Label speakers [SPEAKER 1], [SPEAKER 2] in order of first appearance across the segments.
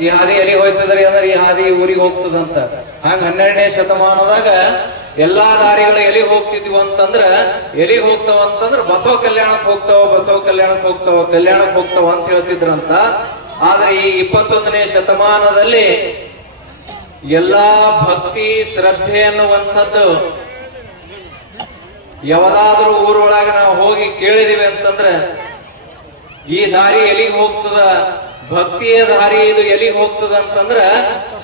[SPEAKER 1] ಈ ಹಾದಿ ಎಲ್ಲಿ ಹೋಯ್ತದ್ರಿ ಅಂದ್ರೆ ಈ ಹಾದಿ ಊರಿಗೆ ಹೋಗ್ತದಂತ. ಹಂಗ ಹನ್ನೆರಡನೇ ಶತಮಾನದಾಗ ಎಲ್ಲಾ ದಾರಿಗಳು ಎಲ್ಲಿ ಹೋಗ್ತಿದ್ವು ಅಂತಂದ್ರ, ಎಲ್ಲಿ ಹೋಗ್ತಾವ ಅಂತಂದ್ರ ಬಸವ ಕಲ್ಯಾಣಕ್ಕೆ ಹೋಗ್ತಾವ, ಬಸವ ಕಲ್ಯಾಣಕ್ಕೆ ಹೋಗ್ತಾವ ಕಲ್ಯಾಣಕ್ಕೆ ಹೋಗ್ತಾವ ಅಂತ ಹೇಳ್ತಿದ್ರಂತ. ಆದ್ರೆ ಈ ಇಪ್ಪತ್ತೊಂದನೇ ಶತಮಾನದಲ್ಲಿ ಎಲ್ಲಾ ಭಕ್ತಿ ಶ್ರದ್ಧೆ ಅನ್ನುವಂಥದ್ದು ಯಾವದಾದ್ರೂ ಊರೊಳಗೆ ನಾವು ಹೋಗಿ ಕೇಳಿದಿವಿ ಅಂತಂದ್ರೆ, ಈ ದಾರಿ ಎಲ್ಲಿಗೆ ಹೋಗ್ತದ? ಭಕ್ತಿಯ ದಾರಿ ಇದು ಎಲ್ಲಿಗೆ ಹೋಗ್ತದ ಅಂತಂದ್ರ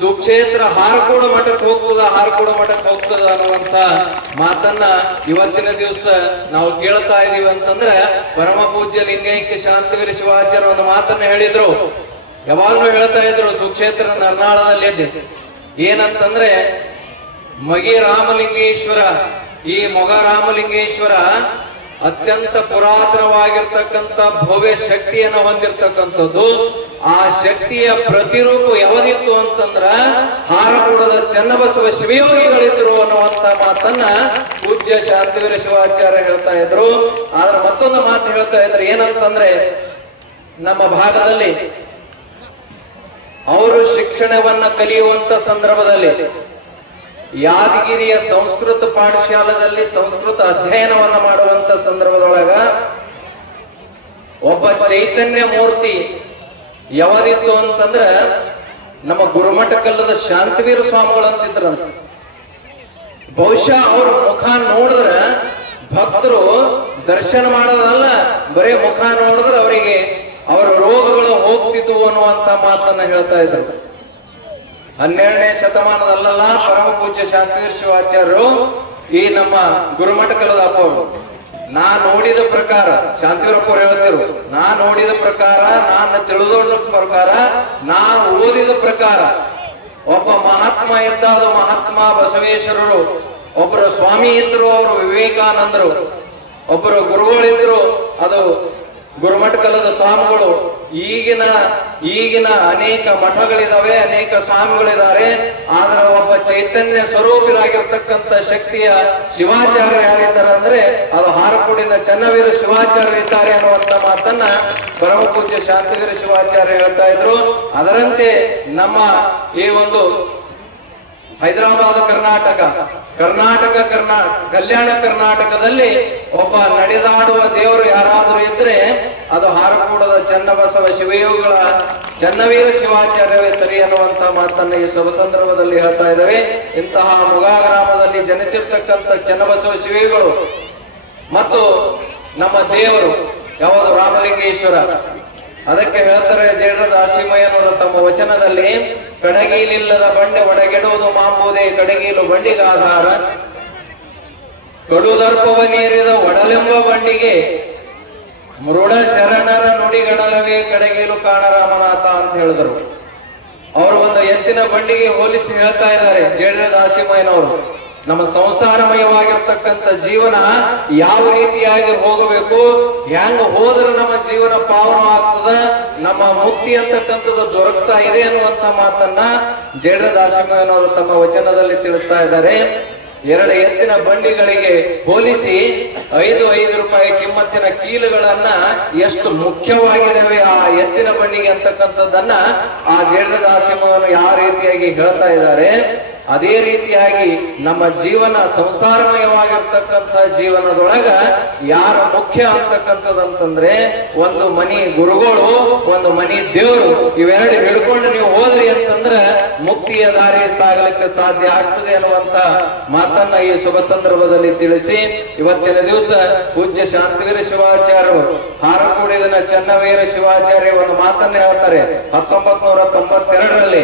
[SPEAKER 1] ಸುಕ್ಷೇತ್ರ ಹಾರಕೋಡ ಮಠಕ್ಕೆ ಹೋಗ್ತದ, ಹಾರಕೋಡ ಮಠಕ್ಕೆ ಹೋಗ್ತದ ಅನ್ನುವಂತ ಮಾತನ್ನ ಇವತ್ತಿನ ದಿವಸ ನಾವು ಕೇಳ್ತಾ ಇದೀವಿ ಅಂತಂದ್ರ ಪರಮ ಪೂಜ್ಯ ಲಿಂಗೈಕ್ಯ ಶಾಂತಿವೀರ ಶಿವಾಚಾರ್ಯ ಒಂದು ಮಾತನ್ನ ಹೇಳಿದ್ರು. ಯಾವಾಗ್ಲೂ ಹೇಳ್ತಾ ಇದ್ರು ಸುಕ್ಷೇತ್ರ ನರ್ನಾಳದಲ್ಲಿ ಏನಂತಂದ್ರೆ, ಮಗಿ ರಾಮಲಿಂಗೇಶ್ವರ, ಈ ಮೊಗ ರಾಮಲಿಂಗೇಶ್ವರ ಅತ್ಯಂತ ಪುರಾತನವಾಗಿರ್ತಕ್ಕಂಥ ಭವ್ಯ ಶಕ್ತಿಯನ್ನು ಹೊಂದಿರತಕ್ಕಂಥದ್ದು. ಆ ಶಕ್ತಿಯ ಪ್ರತಿರೂಪ ಯಾವುದಿತ್ತು ಅಂತಂದ್ರ ಹಾರಕೂಡದ ಚನ್ನಬಸವ ಶಿವಯೋಗಿಗಳಿದ್ರು ಅನ್ನುವಂತ ಮಾತನ್ನ ಪೂಜ್ಯ ಶಾಂತಿವೀರ ಶಿವಾಚಾರ್ಯ ಹೇಳ್ತಾ ಇದ್ರು. ಆದ್ರೆ ಮತ್ತೊಂದು ಮಾತು ಹೇಳ್ತಾ ಇದ್ರು, ಏನಂತಂದ್ರೆ ನಮ್ಮ ಭಾಗದಲ್ಲಿ ಅವರು ಶಿಕ್ಷಣವನ್ನ ಕಲಿಯುವಂತ ಸಂದರ್ಭದಲ್ಲಿ ಯಾದಗಿರಿಯ ಸಂಸ್ಕೃತ ಪಾಠಶಾಲದಲ್ಲಿ ಸಂಸ್ಕೃತ ಅಧ್ಯಯನವನ್ನ ಮಾಡುವಂತ ಸಂದರ್ಭದೊಳಗ ಒಬ್ಬ ಚೈತನ್ಯ ಮೂರ್ತಿ ಯಾವದಿತ್ತು ಅಂತಂದ್ರ ನಮ್ಮ ಗುರುಮಠಕಲ್ಲದ ಶಾಂತವೀರ ಸ್ವಾಮಿಗಳು ಅಂತಿದ್ರಂತ. ಬಹುಶಃ ಅವ್ರ ಮುಖ ನೋಡಿದ್ರ ಭಕ್ತರು ದರ್ಶನ ಮಾಡೋದಲ್ಲ, ಬರೇ ಮುಖ ನೋಡಿದ್ರೆ ಅವರಿಗೆ ಅವರ ರೋಗಗಳು ಹೋಗ್ತಿದ್ವು ಅನ್ನುವಂತ ಮಾತನ್ನ ಹೇಳ್ತಾ ಇದ್ರು. ಹನ್ನೆರಡನೇ ಶತಮಾನದಲ್ಲ ಪರಮ ಪೂಜ್ಯ ಶಾಸ್ತ್ರೀಯ ಶಿವಾಚಾರ್ಯರು ಈ ನಮ್ಮ ಗುರುಮಠ ಕಲದ ಅಪ್ಪವರು ನಾ ನೋಡಿದ ಪ್ರಕಾರ ಶಾಂತಿವೀರಪ್ಪ ಹೇಳ್ತಿರು ನಾ ನೋಡಿದ ಪ್ರಕಾರ, ನಾನು ತಿಳಿದೋಡ ಪ್ರಕಾರ ನಾ ಓದಿದ ಪ್ರಕಾರ, ಒಬ್ಬ ಮಹಾತ್ಮ ಎದ್ದಾದ ಮಹಾತ್ಮ ಬಸವೇಶ್ವರರು, ಒಬ್ಬರು ಸ್ವಾಮಿ ಇದ್ರು ಅವರು ವಿವೇಕಾನಂದರು, ಒಬ್ಬರು ಗುರುಗಳಿದ್ರು ಅದು ಗುರುಮಠ ಕಲ್ಲದ ಸ್ವಾಮಿಗಳು ಈಗಿನ ಈಗಿನ ಅನೇಕ ಮಠಗಳಿದಾವೆ, ಅನೇಕ ಸ್ವಾಮಿಗಳಿದ್ದಾರೆ. ಆದ್ರೆ ಒಬ್ಬ ಚೈತನ್ಯ ಸ್ವರೂಪಿರಾಗಿರ್ತಕ್ಕಂಥ ಶಕ್ತಿಯ ಶಿವಾಚಾರ್ಯ ಯಾರಿದ್ದಾರೆ ಅಂದ್ರೆ, ಅದು ಹಾರಕೂಡಿನ ಚನ್ನವೀರ ಶಿವಾಚಾರ್ಯ ಇದ್ದಾರೆ ಅನ್ನುವಂತ ಮಾತನ್ನ ಪರಮ ಪೂಜ್ಯ ಶಾಂತಿವೀರ ಶಿವಾಚಾರ್ಯ ಹೇಳ್ತಾ ಇದ್ರು. ಅದರಂತೆ ನಮ್ಮ ಈ ಒಂದು ಹೈದರಾಬಾದ್, ಕರ್ನಾಟಕ. ಕರ್ನಾಟಕ, ಕರ್ನಾ, ಕಲ್ಯಾಣ ಕರ್ನಾಟಕದಲ್ಲಿ ಒಬ್ಬ ನಡೆದಾಡುವ ದೇವರು ಯಾರಾದರೂ ಇದ್ರೆ ಅದು ಹಾರಕೂಡದ ಚನ್ನಬಸವ ಶಿವಯೋಗಿಗಳ ಚನ್ನವೀರ ಶಿವಾಚಾರ್ಯವೇ ಸರಿ ಅನ್ನುವಂತ ಮಾತನ್ನ ಈ ಶುಭ ಸಂದರ್ಭದಲ್ಲಿ ಹೇಳ್ತಾ ಇದ್ದಾವೆ. ಇಂತಹ ಮುಗಾ ಗ್ರಾಮದಲ್ಲಿ ಜನಿಸಿರ್ತಕ್ಕಂಥ ಚನ್ನಬಸವ ಶಿವಯೋಗಿಗಳು ಮತ್ತು ನಮ್ಮ ದೇವರು ಯಾವುದು? ರಾಮಲಿಂಗೇಶ್ವರ. ಅದಕ್ಕೆ ಹೇಳ್ತಾರೆ ಜೇಡ ದಾಸಿಮಯ್ಯನವರು ತಮ್ಮ ವಚನದಲ್ಲಿ ಕಡಗೀಲಿಲ್ಲದ ಬಂಡೆ ಒಡಗೆಡುವುದು ಮಾಂಬುದೇ ಕಡಗೀಲು ಬಂಡಿಗಾಧಾರ. ಕಡು ದರ್ಪವ ನೀರಿದ ಒಡಲೆಂಬ ಬಂಡಿಗೆ, ಮೃಡ ಶರಣರ ನುಡಿಗಡಲವೇ ಕಡಗೀಲು ಕಾಣರಾಮನಾಥ ಅಂತ ಹೇಳಿದರು. ಅವರು ಒಂದು ಎತ್ತಿನ ಬಂಡಿಗೆ ಹೋಲಿಸಿ ಹೇಳ್ತಾ ಇದ್ದಾರೆ ಜೇಡ ದಾಸಿಮಯ್ಯನವರು. ನಮ್ಮ ಸಂಸಾರಮಯವಾಗಿರ್ತಕ್ಕಂಥ ಜೀವನ ಯಾವ ರೀತಿಯಾಗಿ ಹೋಗಬೇಕು ಹೆಂಗ ಹೋದ್ರೆ ನಮ್ಮ ಜೀವನ ಪಾವನ ಆಗ್ತದ, ನಮ್ಮ ಮುಕ್ತಿ ಅಂತಕ್ಕಂಥದ್ದು ದೊರಕ್ತಾ ಇದೆ ಅನ್ನುವಂತ ಮಾತನ್ನ ಜೇಡ ದಾಸಿಮಯ್ಯನವರು ತಮ್ಮ ವಚನದಲ್ಲಿ ತಿಳಿಸ್ತಾ ಇದ್ದಾರೆ. ಎರಡು ಎತ್ತಿನ ಬಂಡಿಗಳಿಗೆ ಹೋಲಿಸಿ ಐದು ಐದು ರೂಪಾಯಿ ಕಿಮ್ಮತ್ತಿನ ಕೀಲುಗಳನ್ನ ಎಷ್ಟು ಮುಖ್ಯವಾಗಿದ್ದಾವೆ ಆ ಎತ್ತಿನ ಬಣ್ಣಿಗೆ ಅಂತಕ್ಕಂಥದ್ದನ್ನ ಆ ಜೇಡದಾಸಿಮವನ್ನು ಯಾವ ರೀತಿಯಾಗಿ ಹೇಳ್ತಾ ಇದ್ದಾರೆ? ಅದೇ ರೀತಿಯಾಗಿ ನಮ್ಮ ಜೀವನ ಸಂಸಾರಮಯವಾಗಿರ್ತಕ್ಕಂಥ ಜೀವನದೊಳಗ ಯಾರ ಮುಖ್ಯ ಅಂತಕ್ಕಂಥದ್ದಂತಂದ್ರೆ ಒಂದು ಮನಿ ಗುರುಗಳು, ಒಂದು ಮನಿ ದೇವರು. ಇವೆರಡು ಹಿಡ್ಕೊಂಡು ನೀವು ಹೋದ್ರಿ ಅಂತಂದ್ರ ಮುಕ್ತಿಯ ದಾರಿ ಸಾಗಲಿಕ್ಕೆ ಸಾಧ್ಯ ಆಗ್ತದೆ ಅನ್ನುವಂತ ಮಾತನ್ನ ಈ ಶುಭ ಸಂದರ್ಭದಲ್ಲಿ ತಿಳಿಸಿ, ಇವತ್ತಿನ ದಿವಸ ಪೂಜ್ಯ ಶಾಂತಿವೀರ ಶಿವಾಚಾರ್ಯರು ಹಾರಕೂಡಿದನ ಚನ್ನವೀರ ಶಿವಾಚಾರ್ಯ ಒಂದು ಮಾತನ್ನ ಹೇಳ್ತಾರೆ. ಹತ್ತೊಂಬತ್ ನೂರ ತೊಂಬತ್ತೆರಡರಲ್ಲಿ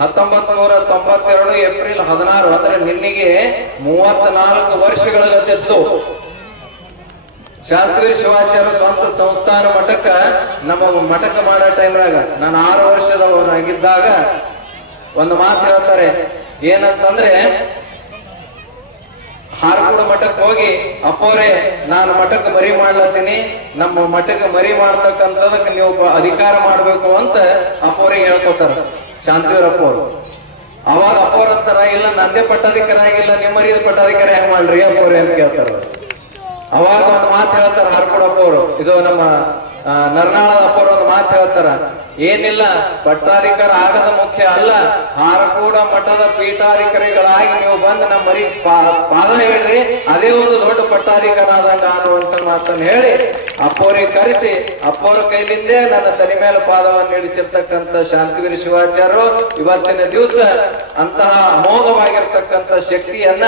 [SPEAKER 1] ಹತ್ತೊಂಬತ್ ನೂರ ತೊಂಬತ್ತೆರಡು ಏಪ್ರಿಲ್ ಹದಿನಾರು, ಅಂದ್ರೆ ನಿನ್ನಿಗೆ ಮೂವತ್ನಾಲ್ಕು ವರ್ಷಗಳ ಗತಿಸಿತು. ಶಾಂತಿವೀರ ಶಿವಾಚಾರ್ಯ ಸ್ವಂತ ಸಂಸ್ಥಾನ ಮಠಕ್ಕ, ನಮ್ಮ ಮಠಕ್ಕ ಮಾಡೋ ಟೈಮ್ನಾಗ ನಾನು ಆರು ವರ್ಷದವನಾಗಿದ್ದಾಗ ಒಂದು ಮಾತು ಹೇಳ್ತಾರೆ. ಏನಂತಂದ್ರೆ ಹಾರಕೂಡ ಮಠಕ್ಕೆ ಹೋಗಿ, ಅಪ್ಪೋರೆ, ನಾನು ಮಠಕ್ಕೆ ಮರಿ ಮಾಡ್ಲತ್ತೀನಿ. ನಮ್ಮ ಮಠಕ್ಕೆ ಮರಿ ಮಾಡ್ತಕ್ಕಂಥದಕ್ಕೆ ನೀವು ಅಧಿಕಾರ ಮಾಡಬೇಕು ಅಂತ ಅಪ್ಪೋರೆ ಹೇಳ್ಕೊತಾರ ಶಾಂತಿಯವರಪ್ಪ ಅವರು. ಅವಾಗ ಅಪ್ಪೋರ ಅಂತಾರ ಇಲ್ಲ, ನಂದೇ ಪಟ್ಟಾಧಿಕಾರ ಆಗಿಲ್ಲ ನಿಮ್ಮ ಮರಿಯದ ಪಟ್ಟಾಧಿಕಾರ ಹೆಂಗ್ ಮಾಡ್ರಿ? ಅಪ್ಪೋರೆ ಅಂತ ಕೇಳ್ತಾರ ಅವಾಗ ಒಂದು ಮಾತು ಹೇಳ್ತಾರ ಹಾರ್ಕೊಡಪ್ಪ ಅವರು. ಇದು ನಮ್ಮ ಆ, ನರನಾಳದ ಅಪ್ಪರು ಒಂದು ಮಾತು ಹೇಳ್ತಾರ. ಏನಿಲ್ಲ ಪಟ್ಟಾಧಿಕಾರ ಆಗದ ಮುಖ್ಯ ಅಲ್ಲ ಹಾರಕೂಡ ಮಠದ ಪೀಠಾಧಿಕಾರಿಗಳಾಗಿ ನೀವು ಬಂದು ನಮ್ಮ ಪಾ- ಪಾದ ಹೇಳ್ರಿ ಅದೇ ಒಂದು ದೊಡ್ಡ ಪಟ್ಟಾಧಿಕಾರ ಆದಂಗ ಅನ್ನುವಂತ ಮಾತನ್ನು ಹೇಳಿ ಅಪ್ಪೋರಿಗೆ ಕರೆಸಿ ಅಪ್ಪೋರ ಕೈಲಿಂದೇ ನನ್ನ ತಲೆ ಮೇಲೆ ಪಾದವನ್ನು ಇಳಿಸಿರ್ತಕ್ಕಂಥ ಶಾಂತಿವೀರ ಶಿವಾಚಾರ್ಯರು ಇವತ್ತಿನ ದಿವಸ ಅಂತಹ ಅಮೋಘವಾಗಿರ್ತಕ್ಕಂಥ ಶಕ್ತಿಯನ್ನ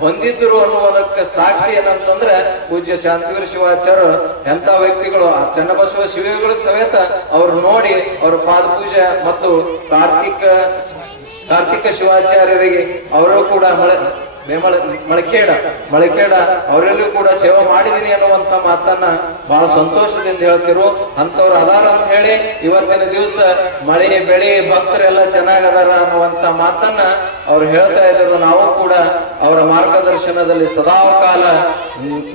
[SPEAKER 1] ಹೊಂದಿದ್ರು ಅನ್ನುವುದಕ್ಕೆ ಸಾಕ್ಷಿ ಏನಂತಂದ್ರೆ ಪೂಜ್ಯ ಶಾಂತಿವೀರ ಶಿವಾಚಾರ್ಯರು ಎಂತ ವ್ಯಕ್ತಿಗಳು, ಆ ಚನ್ನಬಸವ ಶಿವಗಳು ಸಮೇತ ಅವರು ನೋಡಿ ಅವರ ಪಾದ ಪೂಜೆ ಮತ್ತು ಕಾರ್ತಿಕ ಕಾರ್ತಿಕ ಶಿವಾಚಾರ್ಯರಿಗೆ ಅವರು ಕೂಡ ಮಳೆ, ಮಳಕೇಡ ಮಳಕೇಡ ಅವರೆಲ್ಲೂ ಕೂಡ ಸೇವೆ ಮಾಡಿದೀನಿ ಅನ್ನುವಂತ ಮಾತನ್ನ ಬಹಳ ಸಂತೋಷದಿಂದ ಹೇಳ್ತಿರು. ಅಂತವ್ರು ಅದಾರ ಅಂತ ಹೇಳಿ ಇವತ್ತಿನ ದಿವಸ ಮಳೆ, ಬೆಳೆ ಭಕ್ತರೆಲ್ಲ ಚೆನ್ನಾಗದಾರ ಅನ್ನುವಂತ ಮಾತನ್ನ ಅವ್ರು ಹೇಳ್ತಾ ಇದ್ರು. ನಾವು ಕೂಡ ಅವರ ಮಾರ್ಗದರ್ಶನದಲ್ಲಿ ಸದಾಕಾಲ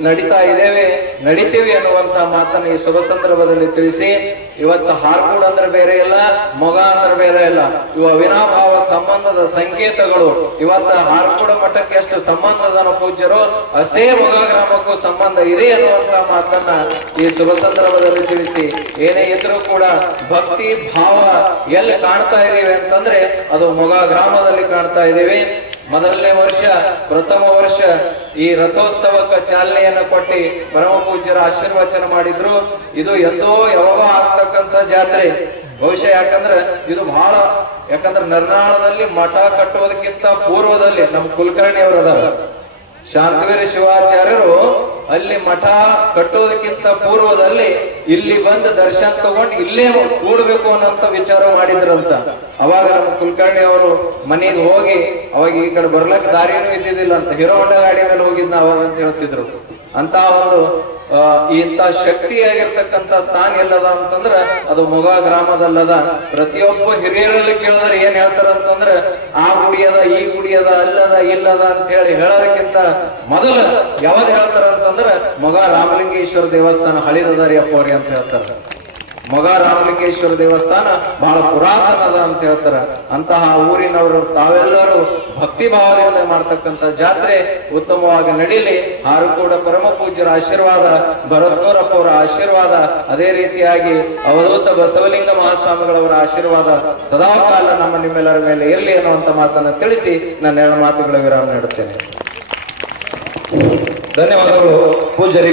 [SPEAKER 1] ನಡೀತಾ ಇದ್ದೇವೆ, ನಡಿತೀವಿ ಅನ್ನುವಂತ ಮಾತನ್ನ ಈ ಶುಭ ಸಂದರ್ಭದಲ್ಲಿ ತಿಳಿಸಿ. ಇವತ್ತು ಹಾರ್ಕೂಡ್ ಅಂದ್ರೆ ಬೇರೆ ಇಲ್ಲ, ಮೊಗ ಅಂದ್ರೆ ಬೇರೆ ಇಲ್ಲ. ಇವ ಅವಿನಾಭಾವ ಸಂಬಂಧದ ಸಂಕೇತಗಳು. ಇವತ್ತ ಹಾರ್ಕೂಡ ಮಠಕ್ಕೆ ಎಷ್ಟು ಸಂಬಂಧದ ಪೂಜ್ಯರು ಅಷ್ಟೇ ಮುಗ ಗ್ರಾಮಕ್ಕೂ ಸಂಬಂಧ ಇದೆ ಅನ್ನುವಂತಹ ಮಾತನ್ನ ಈ ಶುಭ ಸಂದರ್ಭದಲ್ಲಿ ತಿಳಿಸಿ, ಏನೇ ಇದ್ರೂ ಕೂಡ ಭಕ್ತಿ, ಭಾವ ಎಲ್ಲಿ ಕಾಣ್ತಾ ಇದೀವಿ ಅಂತಂದ್ರೆ ಅದು ಮೊಗ ಗ್ರಾಮದಲ್ಲಿ ಕಾಣ್ತಾ ಇದ್ದೀವಿ. ಮೊದಲನೇ ವರ್ಷ, ಪ್ರಥಮ ವರ್ಷ ಈ ರಥೋತ್ಸವಕ್ಕ ಚಾಲನೆಯನ್ನು ಕೊಟ್ಟಿ ಪರಮ ಪೂಜ್ಯರ ಆಶೀರ್ವಚನ ಮಾಡಿದ್ರು. ಇದು ಎಂದೋ ಯಾವಾಗೋ ಆಗ್ತಕ್ಕಂಥ ಜಾತ್ರೆ. ಬಹುಶಃ ಯಾಕಂದ್ರೆ ಇದು ಬಹಳ, ಯಾಕಂದ್ರೆ ನರ್ನಾಳದಲ್ಲಿ ಮಠ ಕಟ್ಟುವುದಕ್ಕಿಂತ ಪೂರ್ವದಲ್ಲಿ ನಮ್ಮ ಕುಲಕರ್ಣಿ ಅವರು ಅದಾರ. ಶಾಂತವೀರ ಶಿವಾಚಾರ್ಯರು ಅಲ್ಲಿ ಮಠ ಕಟ್ಟೋದಕ್ಕಿಂತ ಪೂರ್ವದಲ್ಲಿ ಇಲ್ಲಿ ಬಂದು ದರ್ಶನ ತಗೊಂಡು ಇಲ್ಲೇ ಕೂಡಬೇಕು ಅನ್ನೋಂತ ವಿಚಾರ ಮಾಡಿದ್ರಂತ. ಅವಾಗ ನಮ್ಮ ಕುಲಕರ್ಣಿ ಅವರು ಮನೆಗೆ ಹೋಗಿ ಅವಾಗ ಈ ಕಡೆ ಬರ್ಲಕ್ ದಾರಿನೂ ಇದ್ದಿದ್ದಿಲ್ಲ ಅಂತ. ಹೀರೋ ಹೊಂಡ ಗಾಡಿ ಮೇಲೆ ಹೋಗಿದ್ನ ಅವಾಗ ಅಂತ ಹೇಳ್ತಿದ್ರು. ಅಂತ ಒಂದು ಇಂತ ಇಂಥ ಶಕ್ತಿಯಾಗಿರ್ತಕ್ಕಂಥ ಸ್ಥಾನ ಎಲ್ಲದ ಅಂತಂದ್ರ ಅದು ಮೊಗ ಗ್ರಾಮದಲ್ಲದ ಪ್ರತಿಯೊಬ್ಬ ಹಿರಿಯರಲ್ಲಿ ಕೇಳಿದ್ರೆ ಏನ್ ಹೇಳ್ತಾರ ಅಂತಂದ್ರ, ಆ ಗುಡಿಯದ ಈ ಗುಡಿಯದ ಅಲ್ಲದ, ಇಲ್ಲದ ಅಂತ ಹೇಳಿ ಹೇಳೋದಕ್ಕಿಂತ ಮೊದಲು ಯಾವಾಗ ಹೇಳ್ತಾರ ಅಂತಂದ್ರ ಮೊಗ ರಾಮಲಿಂಗೇಶ್ವರ ದೇವಸ್ಥಾನ ಹಳಿದದಾರಿ ಅಪ್ಪವ್ರಿ ಅಂತ ಹೇಳ್ತಾರ. ಮೊಗ ರಾಮಲಿಂಗೇಶ್ವರ ದೇವಸ್ಥಾನ ಬಹಳ ಪುರಾತನದ ಅಂತ ಹೇಳ್ತಾರ. ಅಂತಹ ಊರಿನವರು ತಾವೆಲ್ಲರೂ ಭಕ್ತಿ ಭಾವದಿಂದ ಮಾಡ್ತಕ್ಕಂಥ ಜಾತ್ರೆ ಉತ್ತಮವಾಗಿ ನಡೀಲಿ. ಆರು ಕೂಡ ಪರಮ ಪೂಜ್ಯರ ಆಶೀರ್ವಾದ ಭರತ್ನೂರಪ್ಪ ಆಶೀರ್ವಾದ, ಅದೇ ರೀತಿಯಾಗಿ ಅವಧೂತ ಬಸವಲಿಂಗ ಮಹಾಸ್ವಾಮಿಗಳವರ ಆಶೀರ್ವಾದ ಸದಾಕಾಲ ನಮ್ಮ ನಿಮ್ಮೆಲ್ಲರ ಮೇಲೆ ಇರಲಿ ಅನ್ನುವಂತ ಮಾತನ್ನ ತಿಳಿಸಿ ನನ್ನ ಎರಡು ಮಾತುಗಳ ವಿರಾಮ ನೀಡುತ್ತೇನೆ. ಧನ್ಯವಾದಗಳು ಪೂಜ್ಯರಿಗೆ.